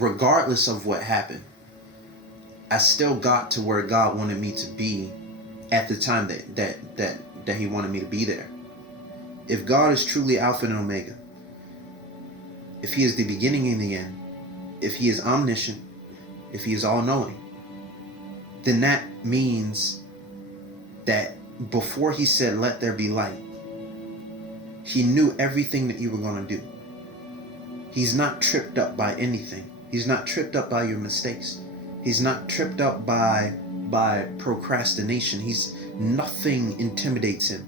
regardless of what happened, I still got to where God wanted me to be at the time that He wanted me to be there. If God is truly Alpha and Omega, if He is the beginning and the end, if He is omniscient, if He is all-knowing, then that means that before He said, "Let there be light," He knew everything that you were going to do. He's not tripped up by anything. He's not tripped up by your mistakes. He's not tripped up by procrastination. Nothing intimidates Him.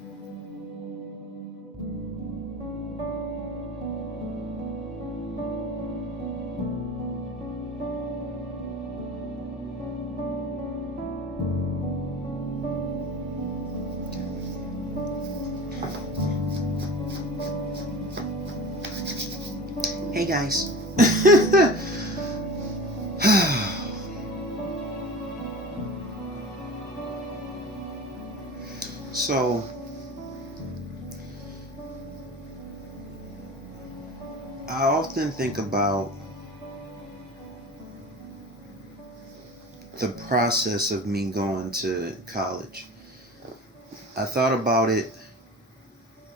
Hey guys. So, I often think about the process of me going to college. I thought about it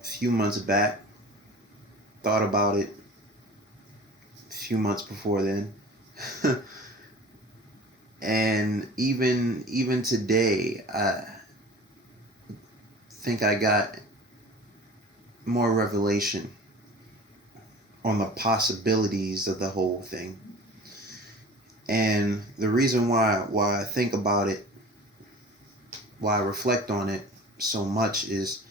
a few months back, thought about it a few months before then. And even today, I think I got more revelation on the possibilities of the whole thing. And the reason why I think about it, why I reflect on it so much, is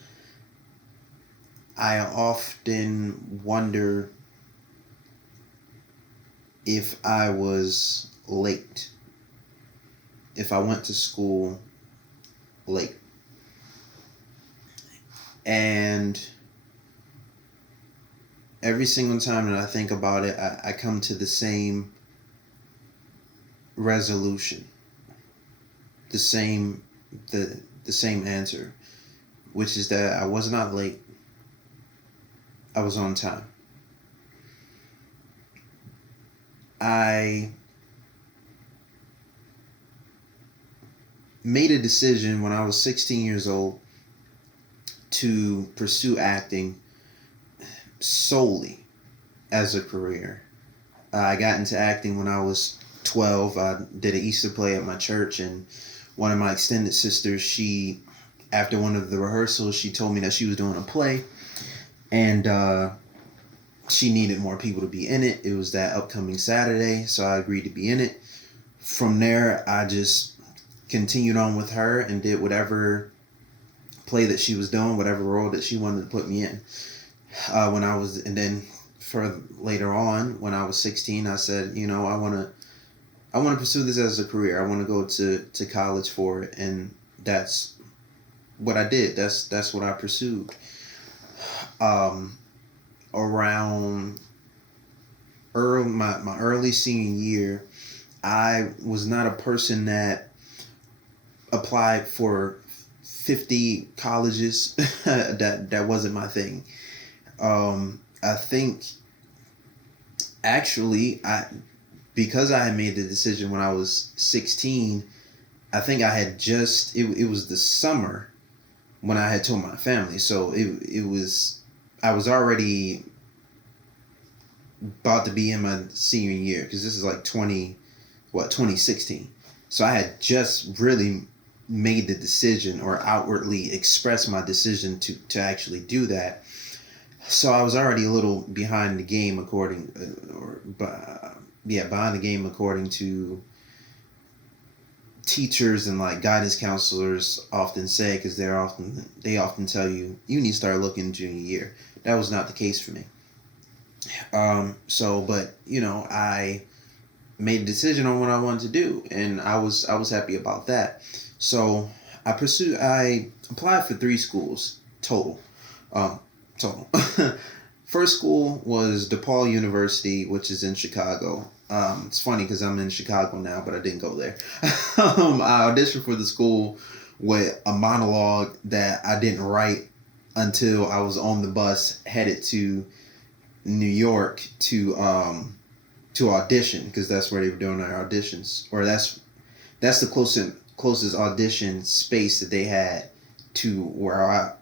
I often wonder if I was late, if I went to school late. And every single time that I think about it, I come to the same resolution, the same answer, which is that I was not late. I was on time. I made a decision when I was 16 years old to pursue acting solely as a career. I got into acting when I was 12. I did an Easter play at my church, and one of my extended sisters, after one of the rehearsals, she told me that she was doing a play, and she needed more people to be in it. It was that upcoming Saturday, so I agreed to be in it. From there, I just continued on with her and did whatever play that she was doing, whatever role that she wanted to put me in. And then for later on, when I was 16, I said, I want to pursue this as a career. I want to go to college for it, and that's what I did. That's what I pursued. Around my early senior year, I was not a person that applied for 50 colleges. that wasn't my thing. I think actually because I had made the decision when I was 16, I think I had it was the summer when I had told my family. So I was already about to be in my senior year, because this is like 2016. So I had just really made the decision, or outwardly expressed my decision to actually do that. So I was already a little behind the game according to teachers and like guidance counselors often say, because they often tell you need to start looking junior year. That was not the case for me. I made a decision on what I wanted to do, and I was happy about that. So I applied for 3 schools total. First school was DePaul University, which is in Chicago. It's funny because I'm in Chicago now, but I didn't go there. I auditioned for the school with a monologue that I didn't write until I was on the bus headed to New York to to audition, because that's where they were doing our auditions, or that's the closest audition space that they had to where I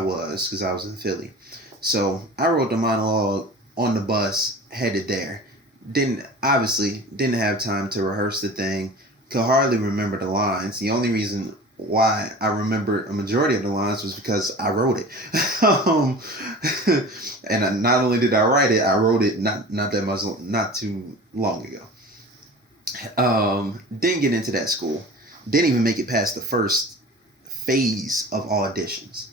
was, because I was in Philly. So I wrote the monologue on the bus headed there. Didn't have time to rehearse the thing. Could hardly remember the lines. The only reason why I remembered a majority of the lines was because I wrote it. And not only did I write it, I wrote it not too long ago. Didn't get into that school. Didn't even make it past the first phase of auditions.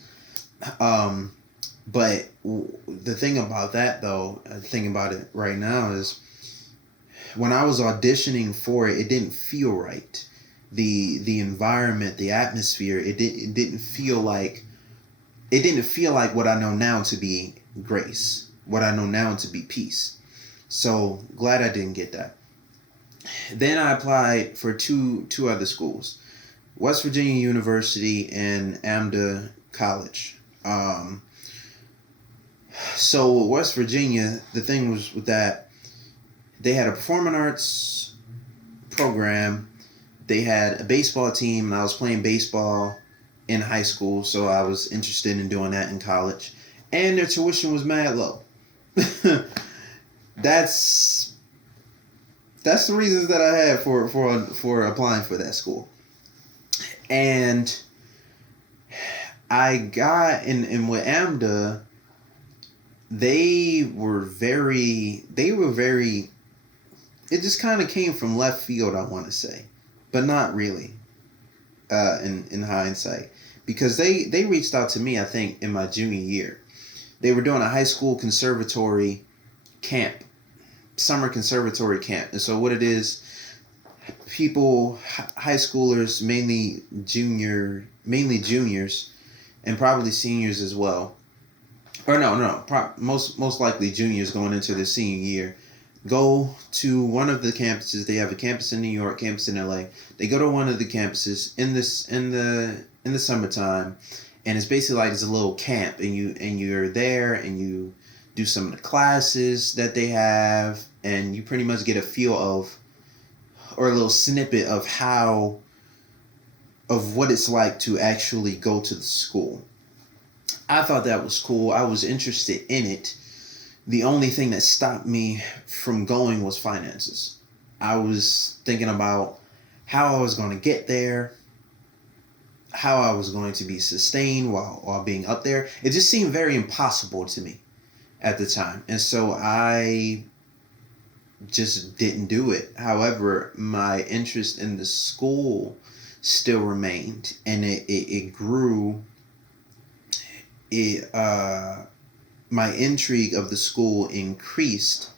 But the thing about that, though, thinking about it right now, is when I was auditioning for it, it didn't feel right. The environment, the atmosphere, it didn't feel like what I know now to be grace, what I know now to be peace. So glad I didn't get that. Then I applied for two other schools, West Virginia University and AMDA College. So West Virginia, the thing was with that, they had a performing arts program. They had a baseball team, and I was playing baseball in high school, so I was interested in doing that in college. And their tuition was mad low. That's the reasons that I had for applying for that school. And I got in with AMDA. They were very. It just kind of came from left field, I want to say, but not really. In hindsight, because they reached out to me, I think, in my junior year. They were doing a high school conservatory camp, summer conservatory camp. And so what it is, people, high schoolers, mainly juniors, and probably seniors as well. Or no, most likely juniors going into their senior year, go to one of the campuses. They have a campus in New York, campus in LA. They go to one of the campuses in the summertime, and it's basically like it's a little camp, and you're there, and you do some of the classes that they have, and you pretty much get a feel of, or a little snippet of what it's like to actually go to the school. I thought that was cool. I was interested in it. The only thing that stopped me from going was finances. I was thinking about how I was going to get there, how I was going to be sustained while being up there. It just seemed very impossible to me at the time. And so I just didn't do it. However, my interest in the school still remained, and it grew. My intrigue of the school increased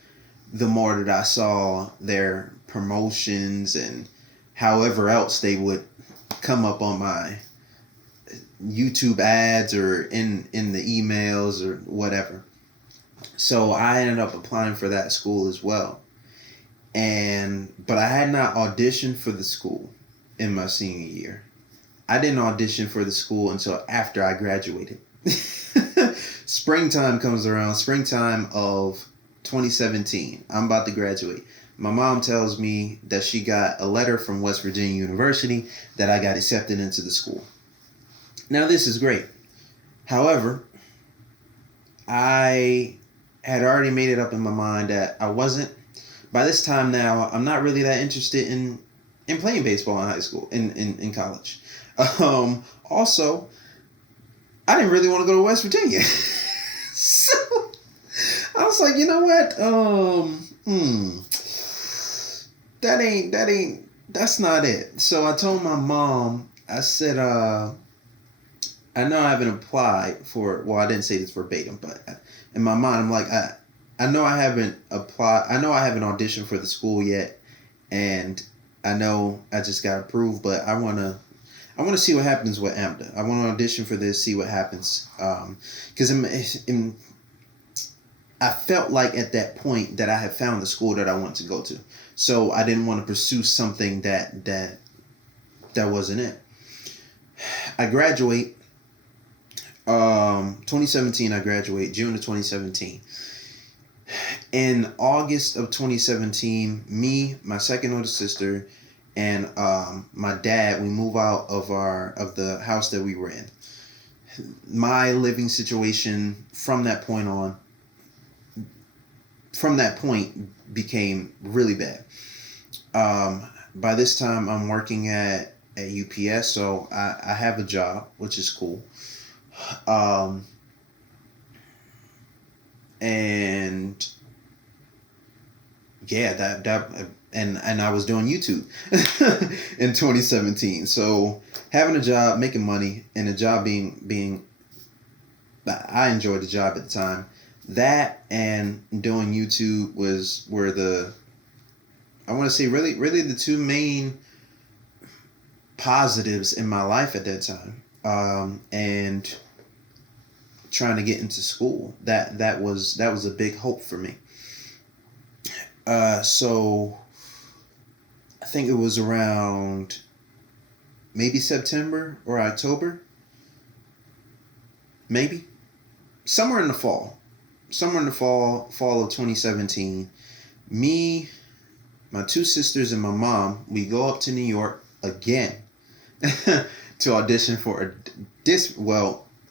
the more that I saw their promotions and however else they would come up on my YouTube ads or in the emails or whatever. So I ended up applying for that school as well. But I had not auditioned for the school in my senior year. I didn't audition for the school until after I graduated. Springtime comes around, springtime of 2017. I'm about to graduate. My mom tells me that she got a letter from West Virginia University that I got accepted into the school. Now, this is great. However, I had already made it up in my mind that I wasn't. By this time now, I'm not really that interested in playing baseball in high school, in college. Also, I didn't really want to go to West Virginia. So I was like, you know what? That's not it. So I told my mom, I said, I know I haven't applied for, well, I didn't say this verbatim, but in my mind, I'm like, I know I haven't applied, I know I haven't auditioned for the school yet, and I know I just got approved, but I want to see what happens with AMDA. I want to audition for this, see what happens. Because I felt like at that point that I had found the school that I wanted to go to. So I didn't want to pursue something that wasn't it. I graduate. 2017, I graduate. June of 2017. In August of 2017, me, my second older sister, and my dad, we move out of the house that we were in. My living situation from that point became really bad. By this time, I'm working at UPS, so I have a job, which is cool. Um, and yeah, that and I was doing YouTube in 2017. So having a job, making money, and a job being I enjoyed the job at the time. That and doing YouTube were the, I want to say, really the two main positives in my life at that time. And trying to get into school, that was a big hope for me. So I think it was around maybe September or October, maybe somewhere in the fall, fall of 2017. Me, my two sisters, and my mom, we go up to New York again to audition for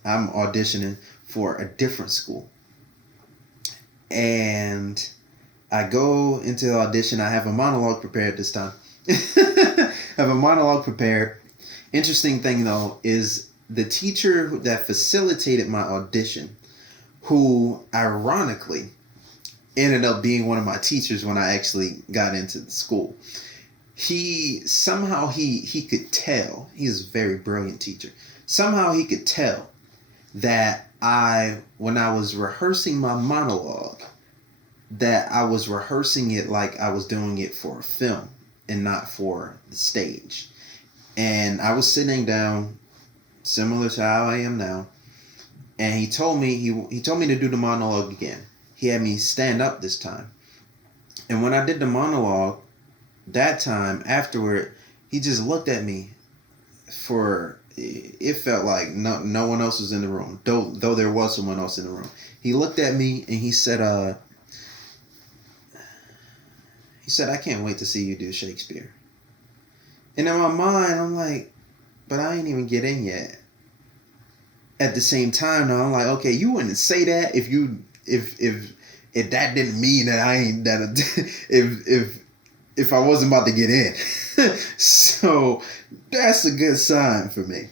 I'm auditioning for a different school. And I go into the audition. I have a monologue prepared this time. I have a monologue prepared. Interesting thing though is the teacher that facilitated my audition, who ironically ended up being one of my teachers when I actually got into the school. He could tell. He's a very brilliant teacher. Somehow he could tell that when I was rehearsing my monologue, that I was rehearsing it like I was doing it for a film and not for the stage. And I was sitting down, similar to how I am now, and he told me he told me to do the monologue again. He had me stand up this time. And when I did the monologue that time afterward, he just looked at me for, it felt like no one else was in the room, though there was someone else in the room. He looked at me and he said, I can't wait to see you do Shakespeare. And in my mind, I'm like, but I ain't even get in yet. At the same time, though, I'm like, okay, you wouldn't say that if that didn't mean that I ain't that if I wasn't about to get in. So that's a good sign for me.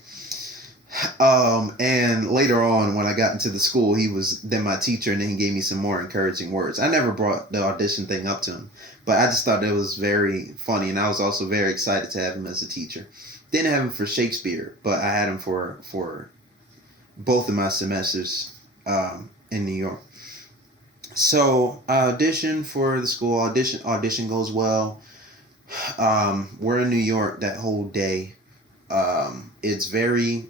And later on, when I got into the school, he was then my teacher, and then he gave me some more encouraging words. I never brought the audition thing up to him, but I just thought it was very funny, and I was also very excited to have him as a teacher. Didn't have him for Shakespeare, but I had him for both of my semesters in New York. So I auditioned for the school. Audition goes well. We're in New York that whole day. It's very,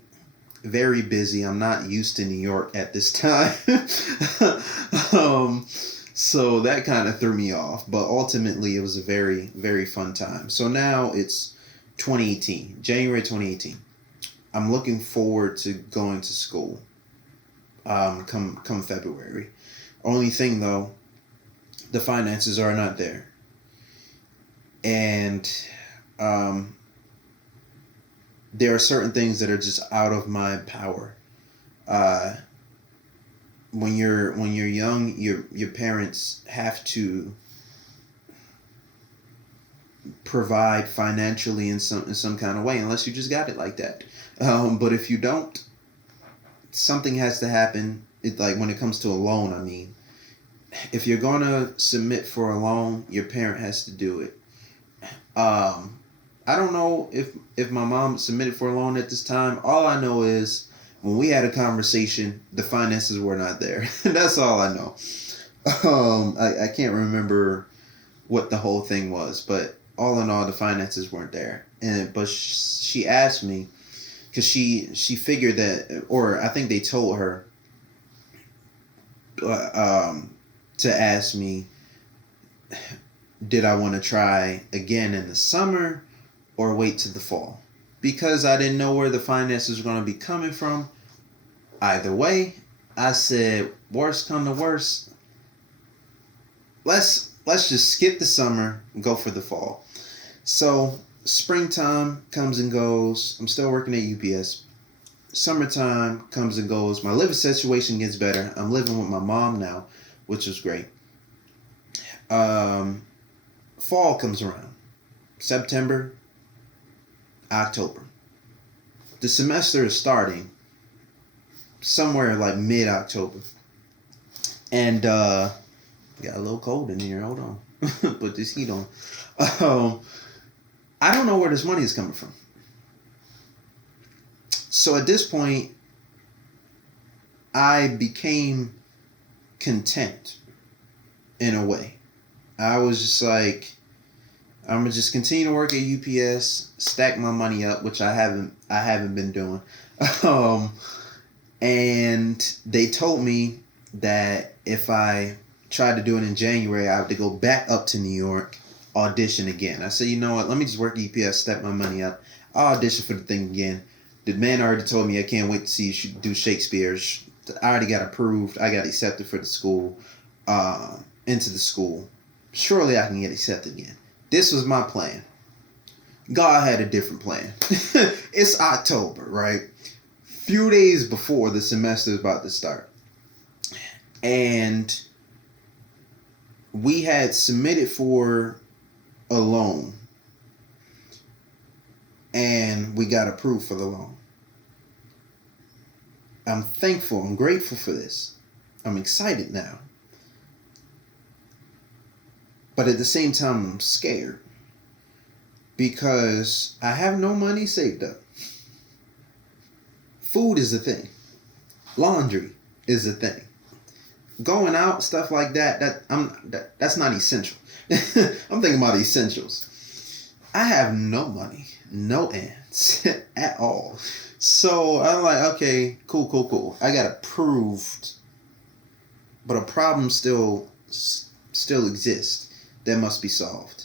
very busy. I'm not used to New York at this time. So that kind of threw me off. But ultimately, it was a very, very fun time. So now it's 2018, January 2018. I'm looking forward to going to school come February. Only thing, though, the finances are not there. And there are certain things that are just out of my power. When you're young, your parents have to provide financially in some kind of way, unless you just got it like that. But if you don't, something has to happen. It, like when it comes to a loan, I mean, if you're gonna submit for a loan, your parent has to do it. I don't know if my mom submitted for a loan at this time. All I know is when we had a conversation, the finances were not there. That's all I know. I can't remember what the whole thing was, but all in all, the finances weren't there. But she asked me, because she figured that, or I think they told her to ask me, did I want to try again in the summer or wait to the fall? Because I didn't know where the finances were going to be coming from. Either way, I said, worst come to worst, let's just skip the summer and go for the fall. So springtime comes and goes. I'm still working at UPS. Summertime comes and goes. My living situation gets better. I'm living with my mom now, which was great. Um, Fall comes around. September, October. The semester is starting somewhere like mid-October. And got a little cold in here. Hold on. Put this heat on. Um, I don't know where this money is coming from. So at this point, I became content in a way. I was just like, I'm gonna just continue to work at UPS, stack my money up, which I haven't been doing. Um, and they told me that if I tried to do it in January, I have to go back up to New York, audition again. I said, you know what? Let me just work at UPS, stack my money up. I'll audition for the thing again. The man already told me I can't wait to see you do Shakespeare. I already got approved. I got accepted for the school, into the school. Surely I can get accepted again. This was my plan. God had a different plan. It's October, right? Few days before the semester is about to start. And we had submitted for a loan. And we got approved for the loan. I'm thankful. I'm grateful for this. I'm excited now. But at the same time, I'm scared. Because I have no money saved up. Food is a thing. Laundry is a thing. Going out, stuff like that's not essential. I'm thinking about essentials. I have no money, no ends at all. So I'm like, okay, cool. I got approved, but a problem still exists that must be solved.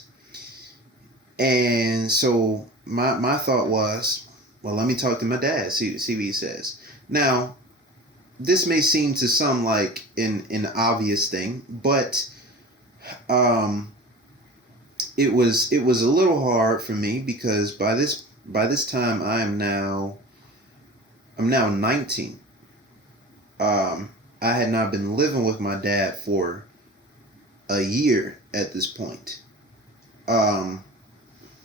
And so my thought was, well, let me talk to my dad, see what he says. Now, this may seem to some like an obvious thing, but it was a little hard for me because by this time I'm now 19. I had not been living with my dad for a year at this point.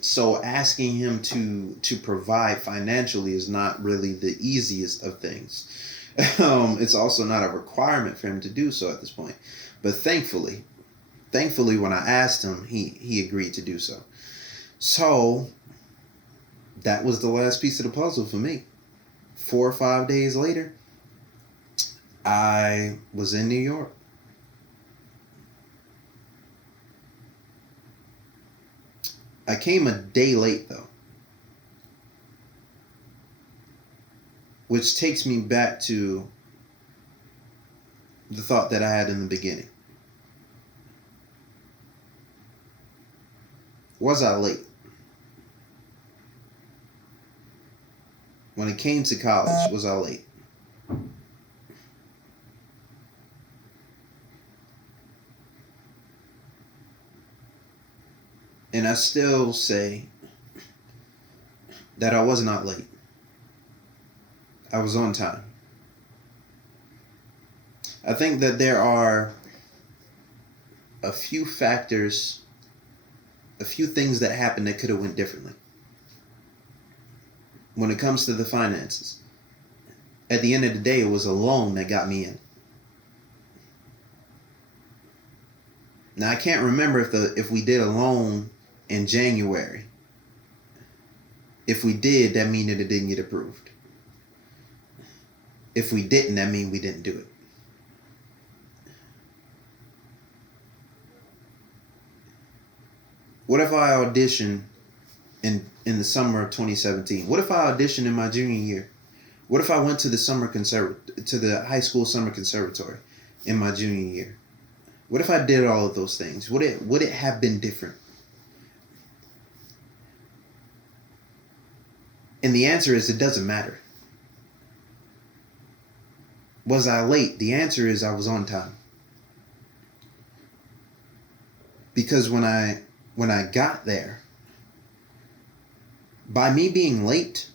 So asking him to provide financially is not really the easiest of things. It's also not a requirement for him to do so at this point. But thankfully, when I asked him, he agreed to do so. So that was the last piece of the puzzle for me. 4 or 5 days later, I was in New York. I came a day late though, which takes me back to the thought that I had in the beginning. Was I late? When it came to college, was I late? And I still say that I was not late. I was on time. I think that there are a few factors, a few things that happened that could have went differently. When it comes to the finances, at the end of the day, it was a loan that got me in. Now I can't remember if we did a loan in January. If we did, that means that it didn't get approved. If we didn't, that means we didn't do it. What if I auditioned in the summer of 2017? What if I auditioned in my junior year? What if I went to the high school summer conservatory in my junior year? What if I did all of those things? Would it have been different? And the answer is it doesn't matter. Was I late? The answer is I was on time. because when I got there, by me being late,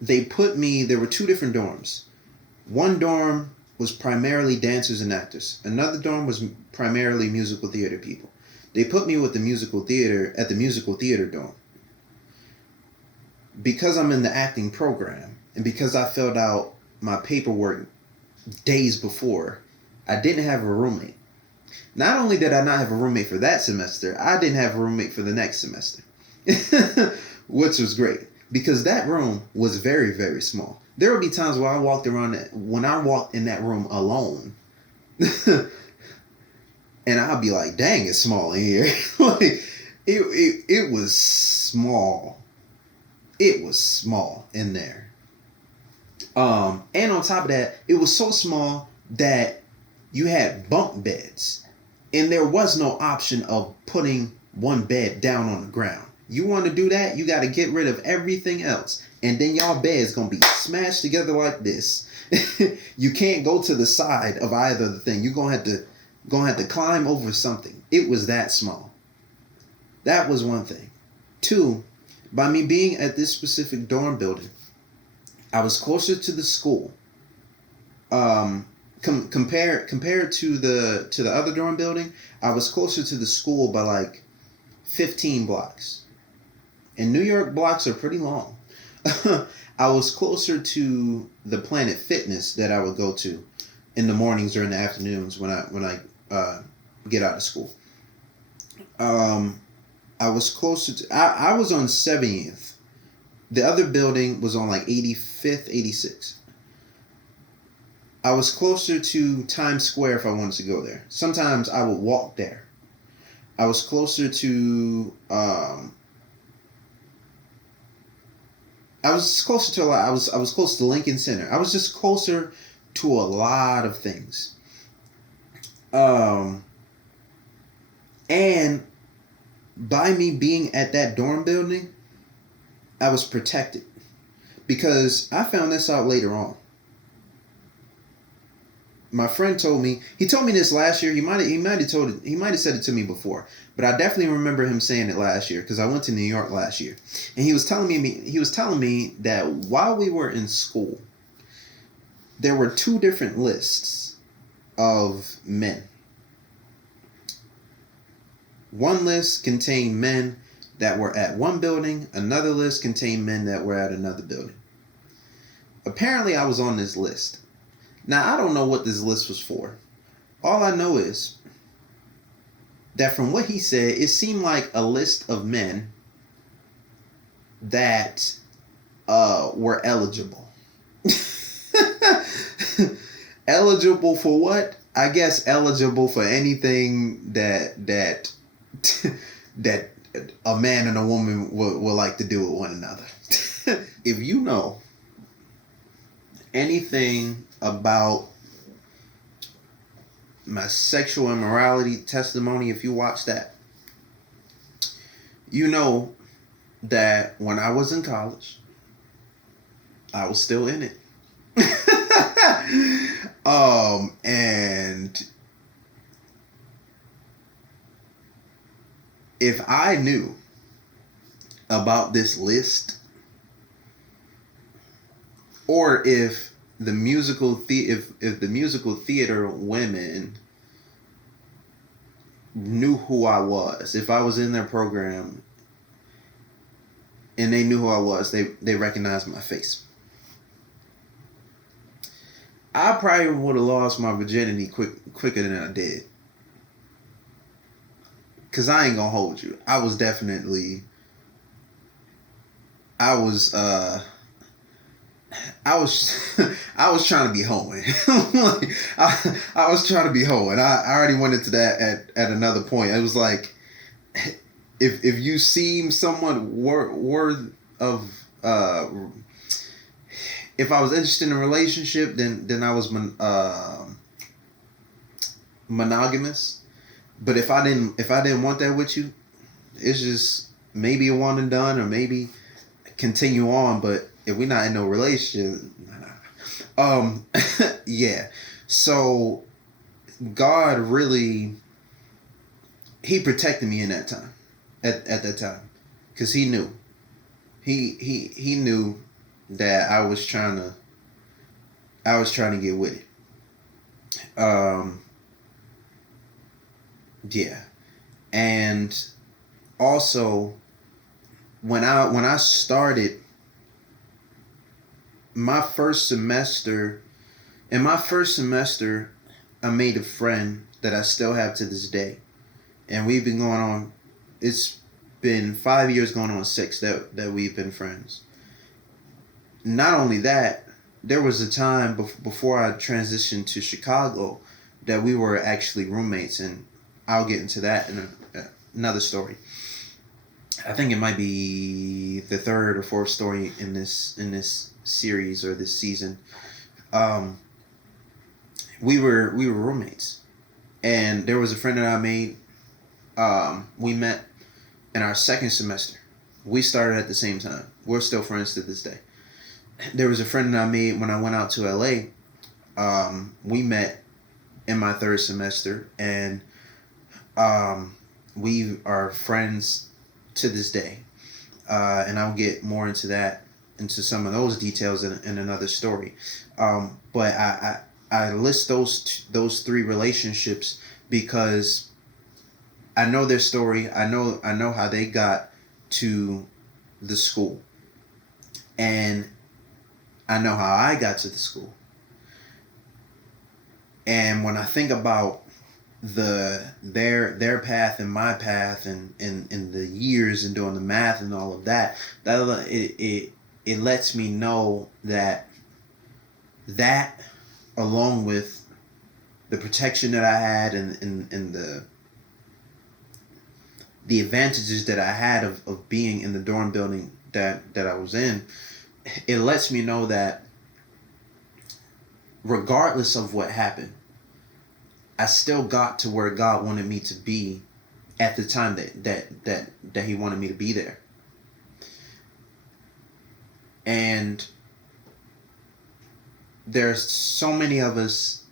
there were two different dorms. One dorm was primarily dancers and actors. Another dorm was primarily musical theater people. They put me with the musical theater dorm. Because I'm in the acting program and because I filled out my paperwork days before, I didn't have a roommate. Not only did I not have a roommate for that semester, I didn't have a roommate for the next semester, which was great because that room was very, very small. There would be times where when I walked in that room alone, and I'd be like, dang, it's small in here. Like, it was small. It was small in there. And on top of that, it was so small that you had bunk beds. And there was no option of putting one bed down on the ground. You want to do that, you got to get rid of everything else. And then y'all bed's going to be smashed together like this. You can't go to the side of either the thing. You're going to have to climb over something. It was that small. That was one thing. Two, by me being at this specific dorm building, I was closer to the school. Compared to the other dorm building, I was closer to the school by like 15 blocks. And New York blocks are pretty long. I was closer to the Planet Fitness that I would go to in the mornings or in the afternoons when I get out of school. I was closer to. I was on 70th. The other building was on like 85th, 86th. I was closer to Times Square if I wanted to go there. Sometimes I would walk there. I was closer to. I was closer to a lot. I was close to Lincoln Center. I was just closer to a lot of things. And by me being at that dorm building, I was protected because I found this out later on. My friend told me this last year. He might have said it to me before, but I definitely remember him saying it last year because I went to New York last year, and he was telling me that while we were in school, there were two different lists of men. One list contained men that were at one building. Another list contained men that were at another building. Apparently, I was on this list. Now, I don't know what this list was for. All I know is that from what he said, it seemed like a list of men that were eligible. Eligible for what? I guess eligible for anything that that a man and a woman would like to do with one another. If you know anything about my sexual immorality testimony, if you watch that, you know that when I was in college, I was still in it. And if I knew about this list, or if the musical theater women knew who I was, if I was in their program and they knew who I was, they recognized my face, I probably would have lost my virginity quicker than I did. Cause I ain't gonna hold you. I was I was trying to be hoeing. I was trying to be hoeing. I already went into that at another point. It was like, if you seem somewhat worth of if I was interested in a relationship, then I was monogamous. But if I didn't want that with you, it's just maybe a one and done, or maybe continue on. But if we're not in no relationship, yeah. So God really, he protected me in that time, at that time, because he knew, he knew that I was trying to get with it. Yeah, and also when I started my first semester, in my first semester, I made a friend that I still have to this day, and we've been going on. It's been 5 years, going on 6 that we've been friends. Not only that, there was a time before I transitioned to Chicago that we were actually roommates, and I'll get into that in another story. I think it might be the third or fourth story in this series or this season. Um, we were roommates, and there was a friend that I made. We met in our second semester. We started at the same time. We're still friends to this day. There was a friend that I made when I went out to LA. We met in my third semester, and we are friends to this day. And I'll get more into that, into some of those details in another story. But I list those three relationships because I know their story. I know how they got to the school, and I know how I got to the school. And when I think about their path and my path, and the years and doing the math and all of that, it lets me know that along with the protection that I had, and the advantages that I had of being in the dorm building that I was in, it lets me know that regardless of what happened, I still got to where God wanted me to be at the time that he wanted me to be there. And there's so many of us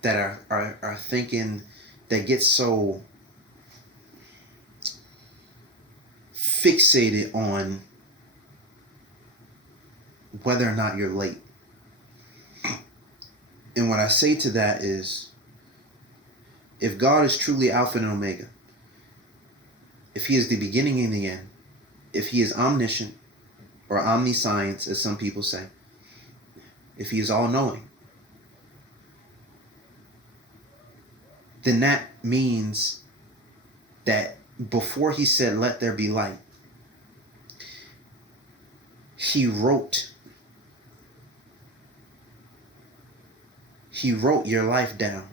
that are thinking, that get so fixated on whether or not you're late. And what I say to that is, if God is truly Alpha and Omega, if he is the beginning and the end, if he is omniscient or omniscience, as some people say, if he is all-knowing, then that means that before he said, "Let there be light," he wrote your life down.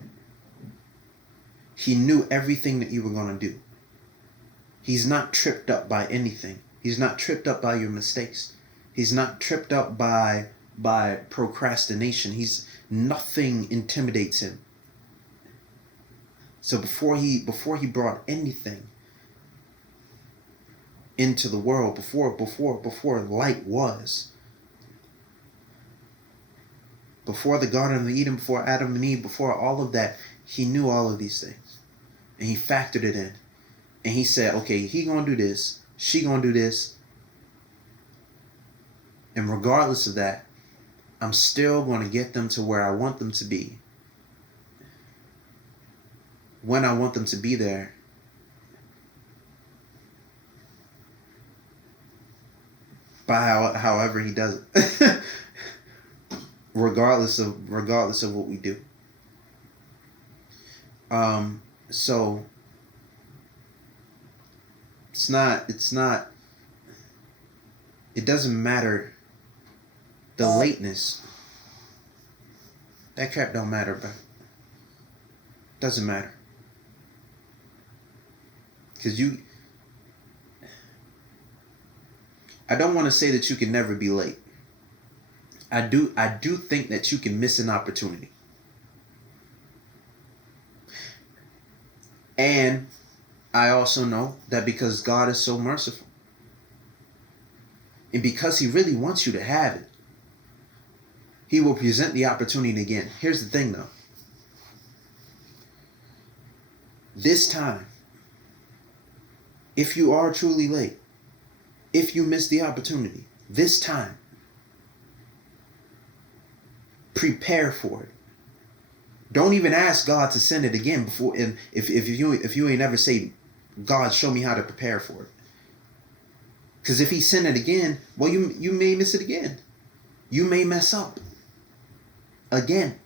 He knew everything that you were going to do. He's not tripped up by anything. He's not tripped up by your mistakes. He's not tripped up by procrastination. Nothing intimidates him. So before he brought anything into the world, before light was, before the Garden of Eden, before Adam and Eve, before all of that, he knew all of these things. And he factored it in. And he said, okay, he gonna do this, she gonna do this. And regardless of that, I'm still gonna get them to where I want them to be, when I want them to be there. By however he does it. regardless of what we do. So it doesn't matter the lateness. That crap don't matter, bro. Doesn't matter. Because I don't want to say that you can never be late. I do think that you can miss an opportunity. And I also know that because God is so merciful, and because he really wants you to have it, he will present the opportunity again. Here's the thing though. This time, if you are truly late, if you miss the opportunity, this time, prepare for it. Don't even ask God to send it again before. And if you ain't never say, God, show me how to prepare for it. Because if He sent it again, well, you may miss it again. You may mess up again.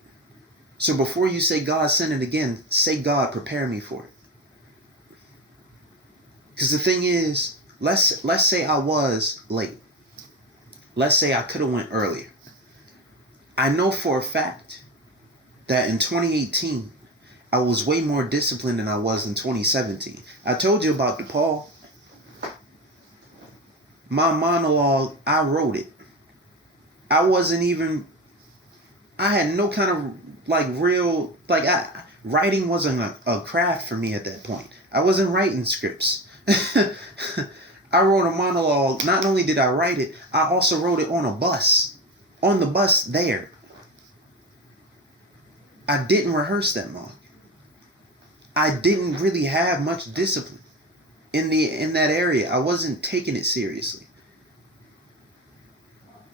So before you say, God, send it again, say, God, prepare me for it. Because the thing is, let's say I was late. Let's say I could have went earlier. I know for a fact that in 2018, I was way more disciplined than I was in 2017. I told you about DePaul. My monologue, I wrote it. I had no kind of writing wasn't a craft for me at that point. I wasn't writing scripts. I wrote a monologue. Not only did I write it, I also wrote it on a bus. On the bus there. I didn't rehearse that long. I didn't really have much discipline in that area. I wasn't taking it seriously.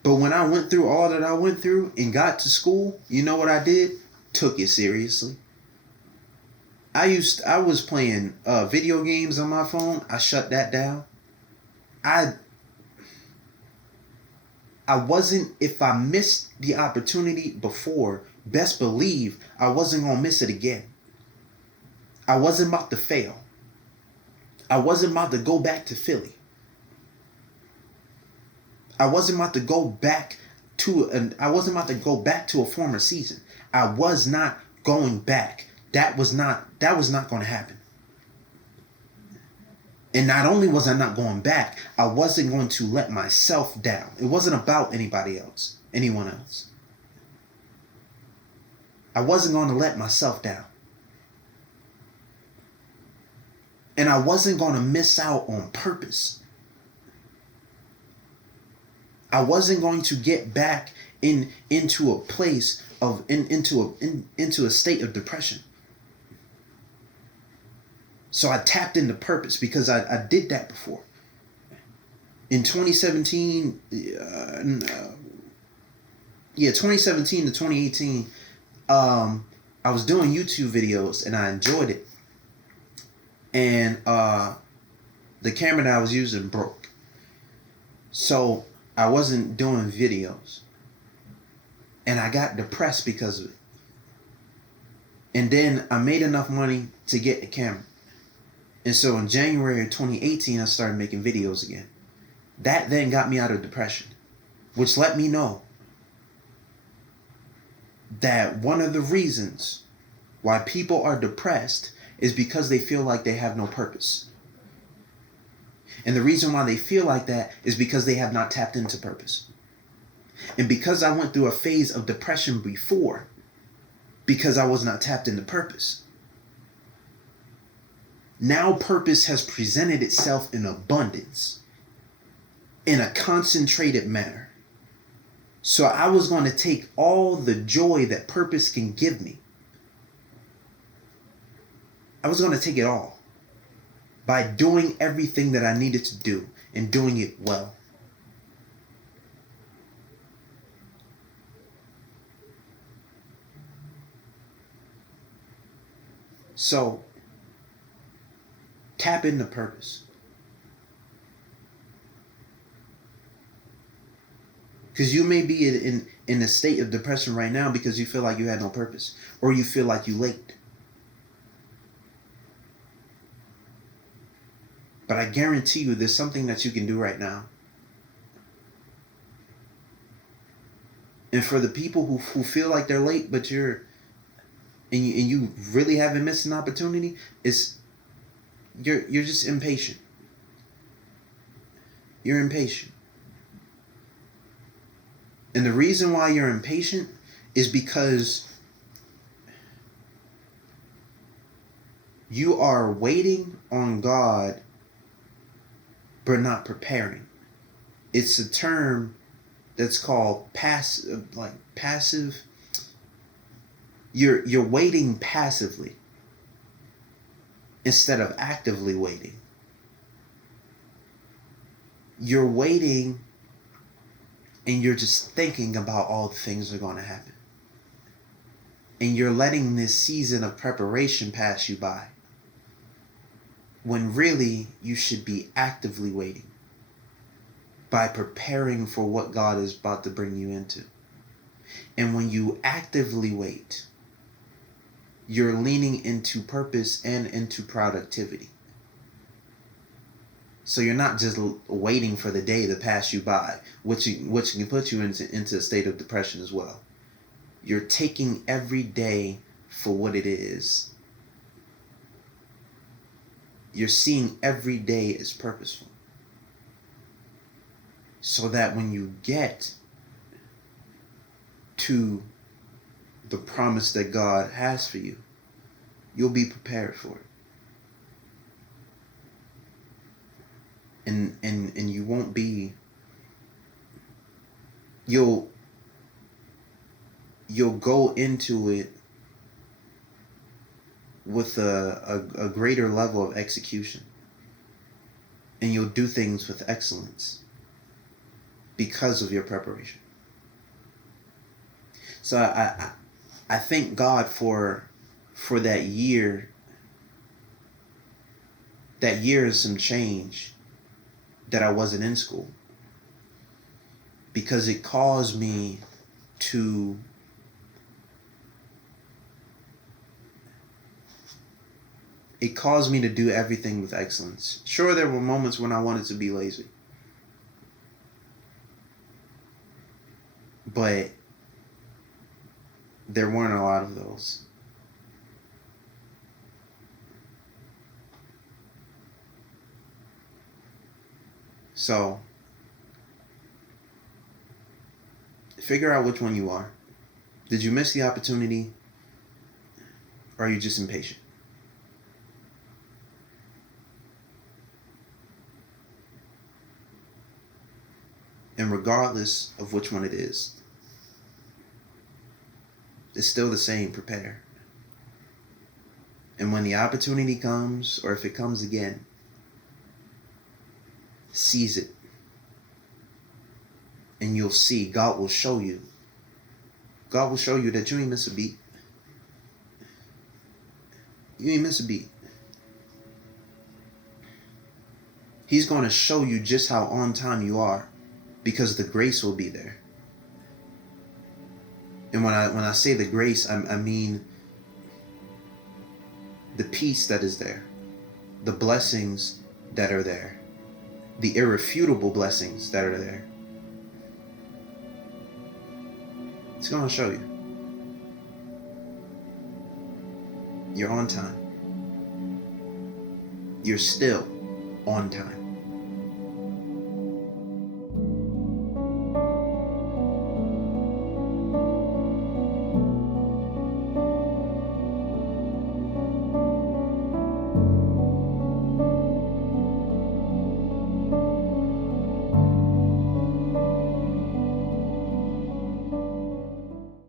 But when I went through all that I went through and got to school, you know what I did? Took it seriously. I was playing video games on my phone. I shut that down. I wasn't, if I missed the opportunity before, best believe I wasn't going to miss it again. I wasn't about to fail. I wasn't about to go back to Philly. I wasn't about to go back to a former season. I was not going back. That was not going to happen. And not only was I not going back, I wasn't going to let myself down. It wasn't about anyone else. I wasn't going to let myself down. And I wasn't going to miss out on purpose. I wasn't going to get back into a place of into a state of depression. So I tapped into purpose because I did that before. In 2017, 2017 to 2018, I was doing YouTube videos and I enjoyed it. And the camera that I was using broke. So I wasn't doing videos. And I got depressed because of it. And then I made enough money to get a camera. And so in January of 2018, I started making videos again. That then got me out of depression, which let me know that one of the reasons why people are depressed is because they feel like they have no purpose. And the reason why they feel like that is because they have not tapped into purpose. And because I went through a phase of depression before, because I was not tapped into purpose, now purpose has presented itself in abundance, in a concentrated manner. So I was going to take all the joy that purpose can give me. I was going to take it all by doing everything that I needed to do and doing it well. So, tap into purpose. Because you may be in a state of depression right now because you feel like you had no purpose. Or you feel like you're late. But I guarantee you there's something that you can do right now. And for the people who feel like they're late, but you really haven't missed an opportunity, you're just impatient. You're impatient. And the reason why you're impatient is because you are waiting on God but not preparing. It's a term that's called passive. You're waiting passively. instead of actively waiting. You're waiting and you're just thinking about all the things that are going to happen. And you're letting this season of preparation pass you by, when really you should be actively waiting by preparing for what God is about to bring you into. And when you actively wait, you're leaning into purpose and into productivity. So you're not just waiting for the day to pass you by, which can put you into a state of depression as well. You're taking every day for what it is. You're seeing every day as purposeful. So that when you get to the promise that God has for you, you'll be prepared for it. And you won't be, you'll go into it with a greater level of execution, and you'll do things with excellence because of your preparation. So I thank God for that year of some change that I wasn't in school, because it caused me to do everything with excellence. Sure, there were moments when I wanted to be lazy, but there weren't a lot of those. So, figure out which one you are. Did you miss the opportunity, or are you just impatient? And regardless of which one it is, it's still the same: prepare. And when the opportunity comes, or if it comes again, seize it. And you'll see, God will show you. God will show you that you ain't miss a beat. You ain't miss a beat. He's going to show you just how on time you are, because the grace will be there. And when I say the grace, I mean the peace that is there, the blessings that are there, the irrefutable blessings that are there. It's going to show you. You're on time. You're still on time.